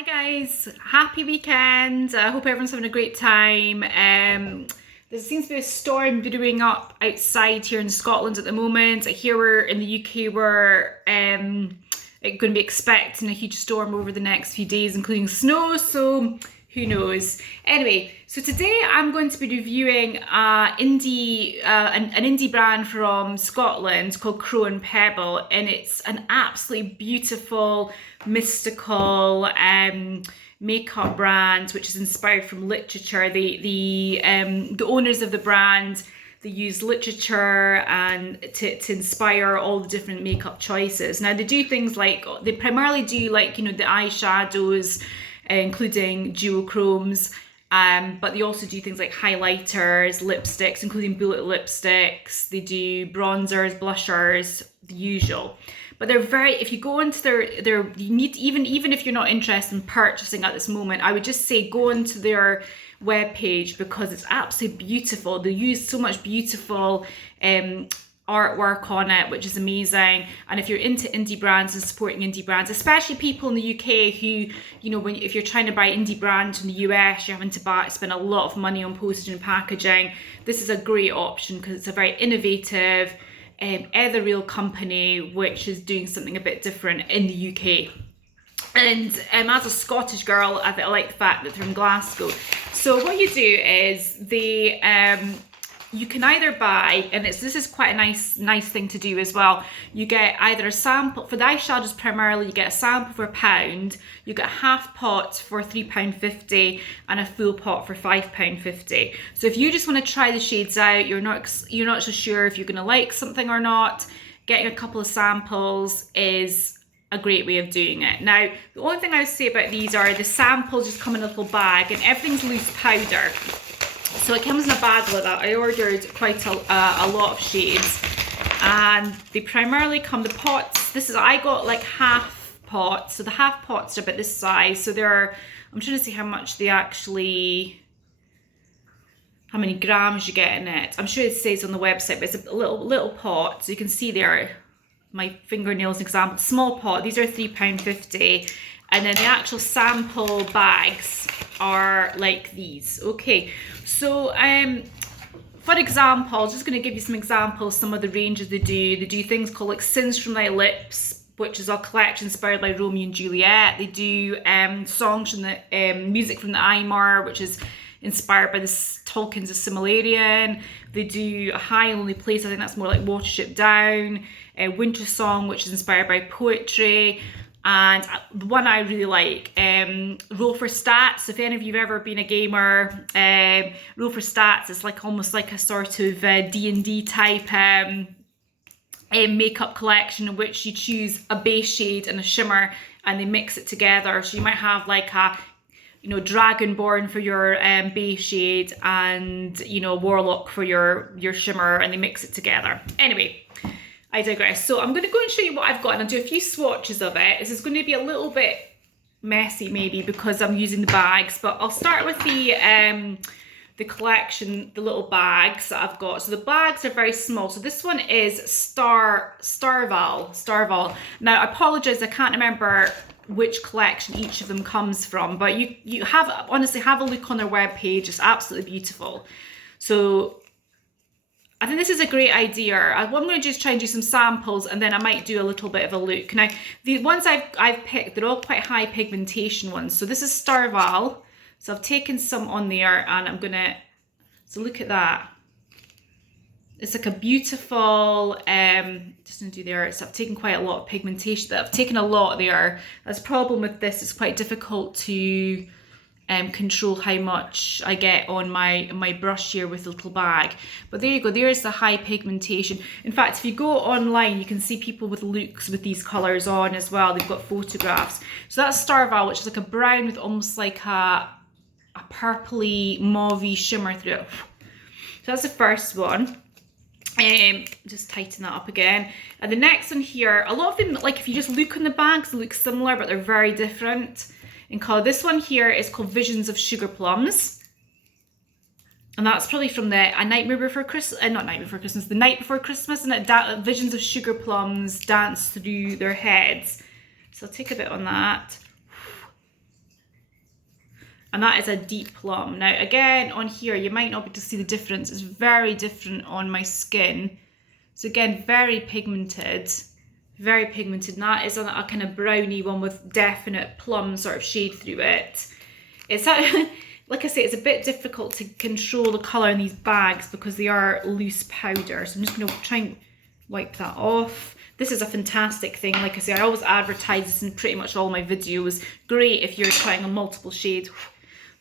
Hi guys, happy weekend. I hope everyone's having a great time. There seems to be a storm brewing up outside here in Scotland at the moment. Here we're in the UK, we're going to be expecting a huge storm over the next few days, including snow, so who knows. Anyway, so today I'm going to be reviewing an indie brand from Scotland called Pebble, and it's an absolutely beautiful, mystical makeup brand which is inspired from literature. The owners of the brand, they use literature and to inspire all the different makeup choices. Now they do things like, they primarily do like, you know, the eyeshadows, including duochromes, but they also do things like highlighters, lipsticks, including bullet lipsticks. They do bronzers, blushers, the usual. But they're very, if you go into their you need, even if you're not interested in purchasing at this moment, I would just say go into their webpage because it's absolutely beautiful. They use so much beautiful artwork on it, which is amazing. And if you're into indie brands and supporting indie brands, especially people in the UK who, you know, if you're trying to buy indie brands in the US, you're having to spend a lot of money on postage and packaging. This is a great option because it's a very innovative ethereal company which is doing something a bit different in the UK. And as a Scottish girl, I like the fact that they're in Glasgow. So what you do is you can either buy, and this is quite a nice thing to do as well. You get either a sample for the eyeshadows. Primarily you get a sample for £1, you get a half pot for £3.50 and a full pot for £5.50. So if you just want to try the shades out, you're not so sure if you're going to like something or not, getting a couple of samples is a great way of doing it. Now the only thing I would say about these are the samples just come in a little bag and everything's loose powder. So it comes in a bag like that. I ordered quite a lot of shades, and they primarily come, the pots, I got like half pots, so the half pots are about this size. So I'm trying to see how much they actually, how many grams you get in it. I'm sure it says on the website, but it's a little pot, so you can see there, my fingernails example, small pot, these are £3.50. And then the actual sample bags are like these. Okay, so for example, just going to give you some examples, some of the ranges they do. They do things called like Sins from Thy Lips, which is a collection inspired by Romeo and Juliet. They do songs from the music from the Aymar, which is inspired by Tolkien's Silmarillion. They do A High and Lonely Place, I think that's more like Watership Down. Winter Song, which is inspired by poetry. And the one I really like, Roll for Stats. If any of you have ever been a gamer, Roll for Stats is like almost like a sort of D&D type makeup collection in which you choose a base shade and a shimmer and they mix it together. So you might have like a, you know, Dragonborn for your base shade and, you know, Warlock for your shimmer, and they mix it together. Anyway, I digress. So I'm going to go and show you what I've got and I'll do a few swatches of it. This is going to be a little bit messy maybe because I'm using the bags, but I'll start with the collection, the little bags that I've got. So the bags are very small. So this one is Starval. Now I apologize, I can't remember which collection each of them comes from, but you honestly have a look on their webpage. It's absolutely beautiful. So I think this is a great idea. What I'm going to do is try and do some samples, and then I might do a little bit of a look. Now, the ones I've picked, they're all quite high pigmentation ones. So this is Starval. So I've taken some on there, and I'm going to, so look at that. It's like a beautiful, just going to do there. So I've taken quite a lot of pigmentation. I've taken a lot there. That's the problem with this. It's quite difficult to control how much I get on my brush here with the little bag. But there you go, there's the high pigmentation. In fact, if you go online, you can see people with looks with these colours on as well. They've got photographs. So that's Starval, which is like a brown with almost like a purpley mauvey shimmer through it. So that's the first one. Just tighten that up again. And the next one here, a lot of them, like if you just look on the bags, they look similar, but they're very different in colour. This one here is called Visions of Sugar Plums, and that's probably from the A Nightmare Before Christmas, not Night Before Christmas, The Night Before Christmas, and Visions of Sugar Plums dance through their heads. So I'll take a bit on that. And that is a deep plum. Now, again, on here, you might not be able to see the difference. It's very different on my skin. So again, very pigmented. Very pigmented. And that is a kind of browny one with definite plum sort of shade through it. It's like I say, it's a bit difficult to control the colour in these bags because they are loose powder. So I'm just going to try and wipe that off. This is a fantastic thing. Like I say, I always advertise this in pretty much all my videos. Great if you're trying on multiple shades.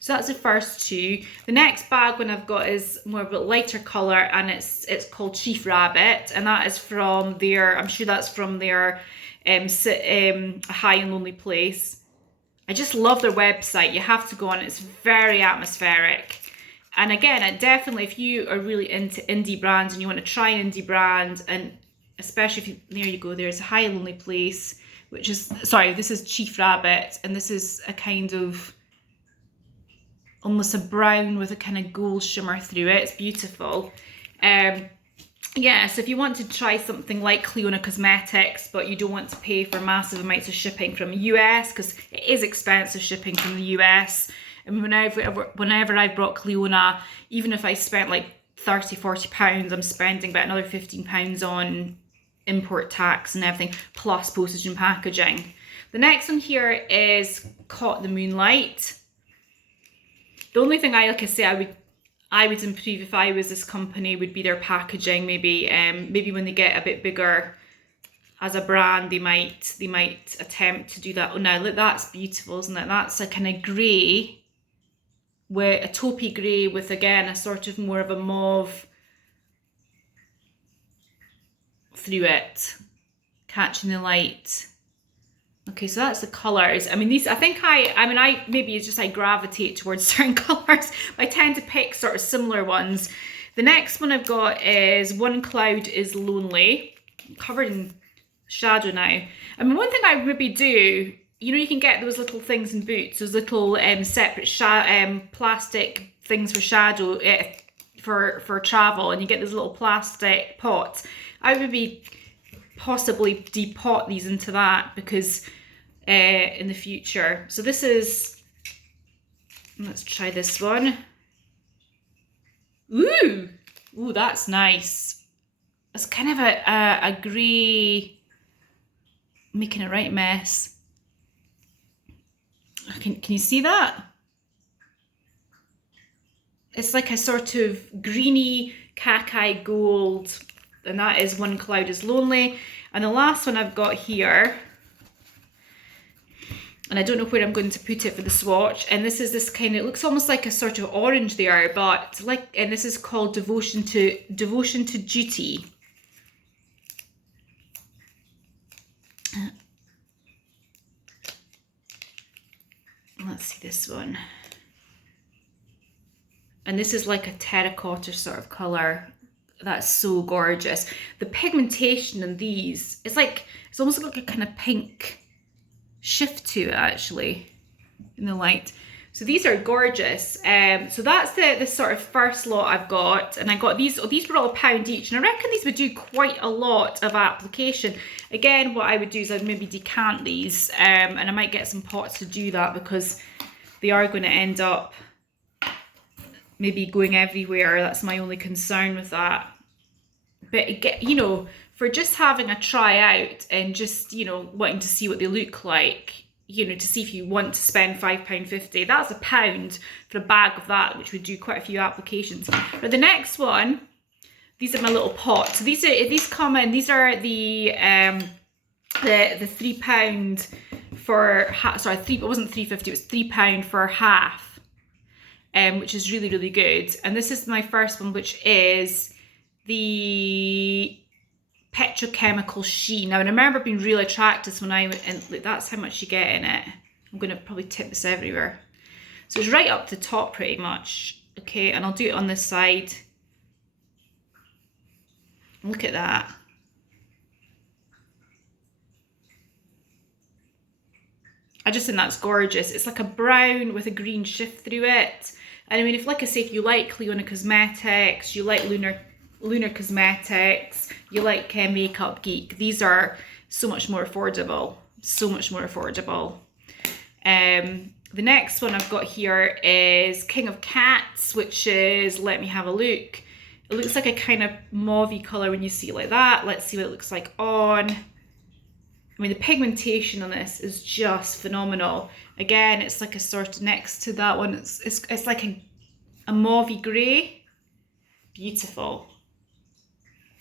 So that's the first two. The next bag one I've got is more of a lighter colour, and it's called Chief Rabbit, and that is from their, I'm sure that's from their High and Lonely Place. I just love their website. You have to go on. It's very atmospheric. And again, definitely if you are really into indie brands and you want to try an indie brand, and especially if you, there you go, there's a High and Lonely Place, which is, sorry, this is Chief Rabbit, and this is a kind of almost a brown with a kind of gold shimmer through it. It's beautiful. Yeah, so if you want to try something like Clionadh Cosmetics, but you don't want to pay for massive amounts of shipping from the US, because it is expensive shipping from the US. And whenever I've brought Clionadh, even if I spent like £30–40, I'm spending about another £15 on import tax and everything, plus postage and packaging. The next one here is Caught the Moonlight. The only thing I would improve if I was this company would be their packaging. Maybe when they get a bit bigger as a brand, they might attempt to do that. Oh, now look, that's beautiful, isn't it? That's a kind of grey, with a taupey grey with, again, a sort of more of a mauve through it, catching the light. Okay, so that's the colours. I mean, these, I maybe it's just I gravitate towards certain colours. I tend to pick sort of similar ones. The next one I've got is One Cloud is Lonely. I'm covered in shadow now. I mean, one thing I would maybe do, you know, you can get those little things in Boots, those little separate plastic things for shadow, for travel, and you get those little plastic pots. I would maybe possibly depot these into that, because in the future. So this is, let's try this one. Ooh, that's nice. It's kind of a grey, making a right mess. Can you see that? It's like a sort of greeny khaki gold, and that is One Cloud is Lonely. And the last one I've got here, and I don't know where I'm going to put it for the swatch, and this is this kind of, it looks almost like a sort of orange there, but like, and this is called Devotion to Duty. Let's see this one. And this is like a terracotta sort of colour. That's so gorgeous. The pigmentation in these, it's almost like a kind of pink shift to it, actually, in the light. So these are gorgeous. So that's the sort of first lot I've got, and I got these were all £1 each, and I reckon these would do quite a lot of application. Again, what I would do is I'd maybe decant these, and I might get some pots to do that, because they are going to end up maybe going everywhere. That's my only concern with that. But you know, for just having a try out and just, you know, wanting to see what they look like, you know, to see if you want to spend £5.50, that's £1 for a bag of that, which would do quite a few applications. But the next one, these are my little pots. So these are the £3 for half. Sorry, it wasn't £3.50. It was £3 for half, which is really, really good. And this is my first one, which is the Petrochemical Sheen. Now, I remember being really attracted when I went, and look, that's how much you get in it. I'm going to probably tip this everywhere. So it's right up to the top pretty much. Okay, and I'll do it on this side. Look at that. I just think that's gorgeous. It's like a brown with a green shift through it. And I mean, like I say, if you like Clionadh Cosmetics, you like Lunar Cosmetics, you like Makeup Geek, these are so much more affordable. So much more affordable. And The next one I've got here is King of Cats, which is, let me have a look. It looks like a kind of mauvey colour when you see it like that. Let's see what it looks like on. I mean, the pigmentation on this is just phenomenal. Again, it's like a sort of next to that one. It's like a mauvey grey. Beautiful.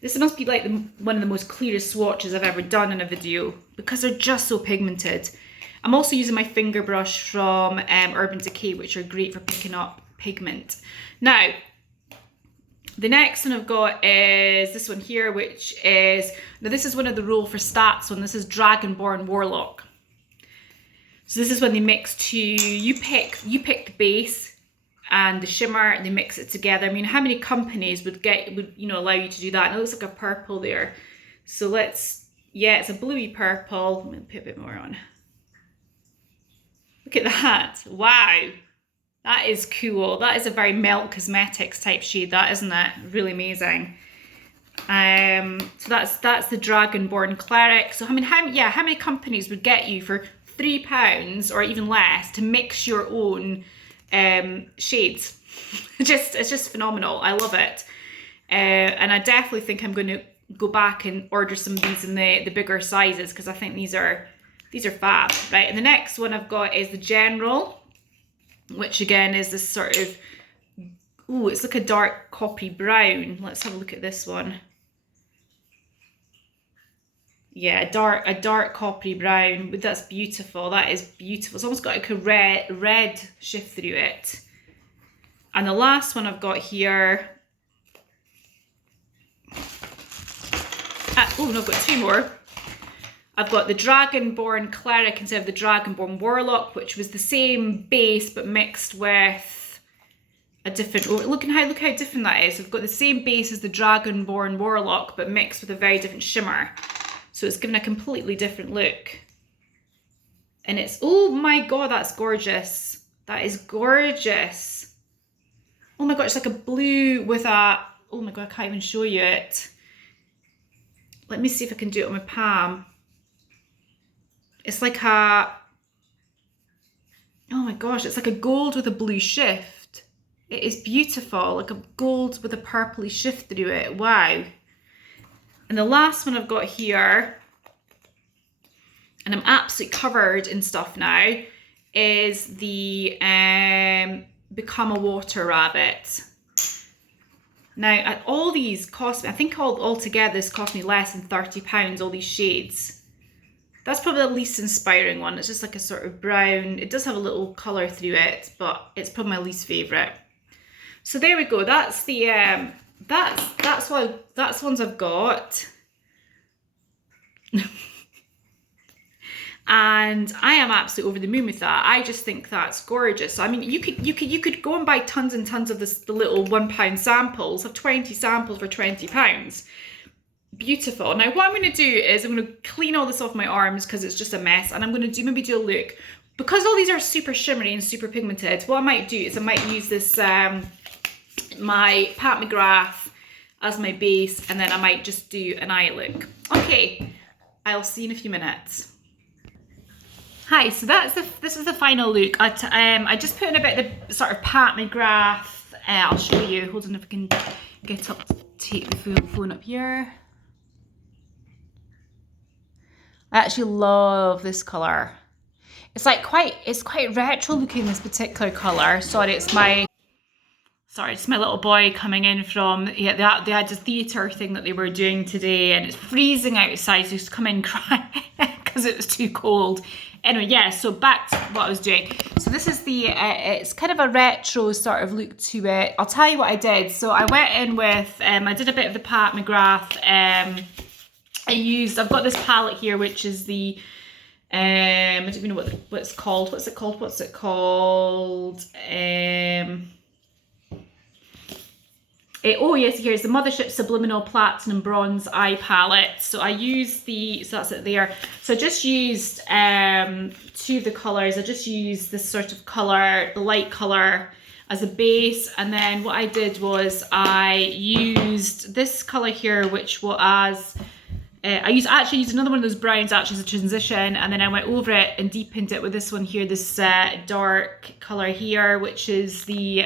This must be like one of the most clearest swatches I've ever done in a video because they're just so pigmented. I'm also using my finger brush from Urban Decay, which are great for picking up pigment. Now, the next one I've got is this one here, which is, now this is one of the Roll for Stats one. This is Dragonborn Warlock. So this is when they mix two, you pick the base and the shimmer, and they mix it together. I mean, how many companies would allow you to do that? And it looks like a purple there. So let's, yeah, it's a bluey purple. I'm gonna put a bit more on. Look at that, wow. That is cool. That is a very Melt Cosmetics type shade, that, isn't it? Really amazing. So that's the Dragonborn Cleric. So I mean, how many companies would get you for £3 or even less to mix your own shades? It's just phenomenal. I love it. And I definitely think I'm going to go back and order some of these in the bigger sizes because I think these are fab, right? And the next one I've got is the General, which again is this sort of, ooh, it's like a dark copy brown. Let's have a look at this one. Yeah, a dark coppery brown, but that's beautiful. That is beautiful. It's almost got like a red shift through it. And the last one I've got here, oh no, I've got two more. I've got the Dragonborn Cleric instead of the Dragonborn Warlock, which was the same base but mixed with a different, oh, look how different that is. We've got the same base as the Dragonborn Warlock but mixed with a very different shimmer. So it's given a completely different look. And it's, oh my god, that's gorgeous. That is gorgeous. Oh my god, it's like a blue with a, oh my god, I can't even show you it. Let me see if I can do it on my palm. It's like a, oh my gosh, it's like a gold with a blue shift. It is beautiful, like a gold with a purpley shift through it. Wow. And the last one I've got here, and I'm absolutely covered in stuff now, is the Become a Water Rabbit. Now, all these cost me, I think all together this cost me less than £30, all these shades. That's probably the least inspiring one. It's just like a sort of brown. It does have a little colour through it, but it's probably my least favourite. So there we go. That's the that's ones I've got. And I am absolutely over the moon with that. I just think that's gorgeous. I mean, you could go and buy tons and tons of the little £1 samples, have 20 samples for £20. Beautiful. Now what I'm going to do is I'm going to clean all this off my arms because it's just a mess, and I'm going to maybe do a look. Because all these are super shimmery and super pigmented, what I might do is I might use this my Pat McGrath as my base, and then I might just do an eye look. Okay, I'll see you in a few minutes. Hi, so this is the final look. I just put in a bit of the sort of Pat McGrath. I'll show you. Hold on, if I can get up, take the phone up here. I actually love this colour. It's like it's quite retro looking, this particular colour. Sorry, it's my little boy coming in from, yeah, they had a theatre thing that they were doing today, and it's freezing outside, so he's come in crying because it was too cold. Anyway, yeah, so back to what I was doing. So this is the, it's kind of a retro sort of look to it. I'll tell you what I did. So I went in with, I did a bit of the Pat McGrath. I've got this palette here, which is the, I don't even know what it's called. What's it called? Oh yes, here's the Mothership Subliminal Platinum Bronze Eye Palette. So I used so that's it there. So I just used two of the colours. I just used this sort of colour, the light colour, as a base. And then what I did was I used this colour here, which was I actually used another one of those browns actually as a transition, and then I went over it and deepened it with this one here, this dark colour here, which is the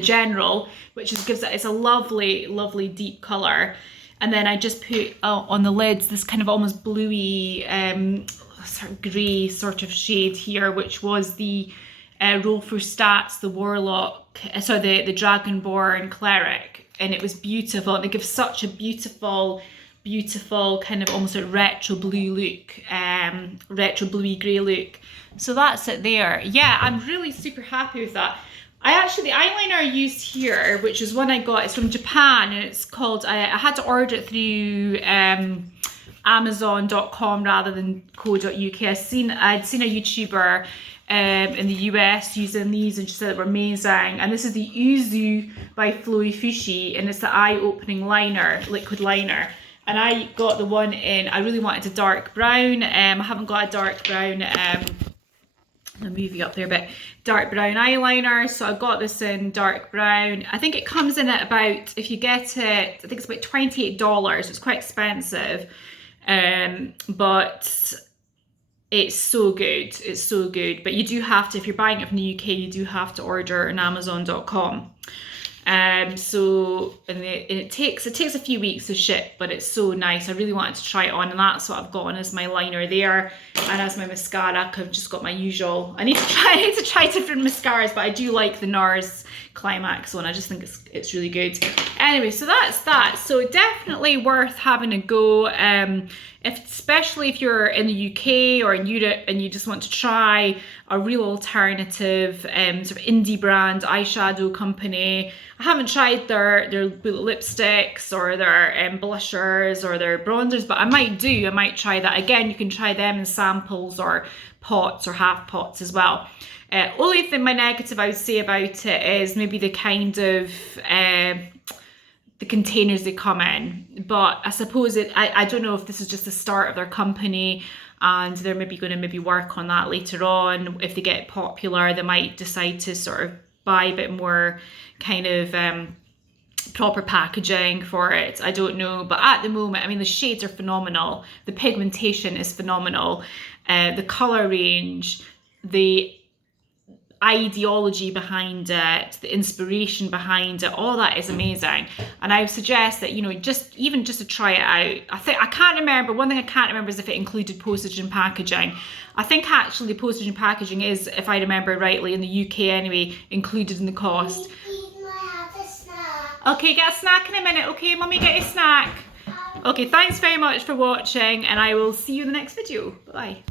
general, which gives it, it's a lovely, lovely deep colour. And then I just put on the lids this kind of almost bluey, sort of grey sort of shade here, which was the Roll for Stats, the Warlock, sorry, the Dragonborn Cleric. And it was beautiful, and it gives such a beautiful kind of almost a retro blue look, retro bluey grey look. So that's it there. Yeah, I'm really super happy with that. The eyeliner I used here, which is one I got, it's from Japan, and it's called, I had to order it through Amazon.com rather than co.uk. I'd seen a YouTuber in the US using these, and she said they were amazing. And this is the Uzu by Flowy Fushi, and it's the eye-opening liner, liquid liner. And I got the one in, I really wanted a dark brown. I haven't got a dark brown, I'll move you up there a bit, dark brown eyeliner, so I got this in dark brown. I think it comes in at about, if you get it, I think it's about $28. It's quite expensive, but it's so good. It's so good. But you do have to, if you're buying it from the UK, you do have to order on Amazon.com. So and it takes a few weeks to ship, but it's so nice. I really wanted to try it on, and that's what I've got on as my liner there, and as my mascara. I've just got my usual. I need to try different mascaras, but I do like the NARS Climax one. I just think it's really good. Anyway, so that's that. So definitely worth having a go. Especially if you're in the UK or in Europe and you just want to try a real alternative sort of indie brand eyeshadow company. I haven't tried their lipsticks or their blushers or their bronzers, but I might try that. Again, you can try them in samples or pots or half pots as well. Only thing, my negative I would say about it is maybe the kind of the containers they come in, but I suppose I don't know if this is just the start of their company, and they're maybe going to work on that later on. If they get popular, they might decide to sort of buy a bit more kind of proper packaging for it. I don't know, but at the moment, I mean, the shades are phenomenal, the pigmentation is phenomenal, the color range, the ideology behind it, the inspiration behind it, all that is amazing. And I would suggest that, you know, just to try it out. I can't remember, one thing I can't remember is if it included postage and packaging. I think actually postage and packaging is, if I remember rightly, in the UK anyway, included in the cost. Okay, get a snack in a minute. Okay, mummy, get a snack. Okay, thanks very much for watching, and I will see you in the next video. Bye.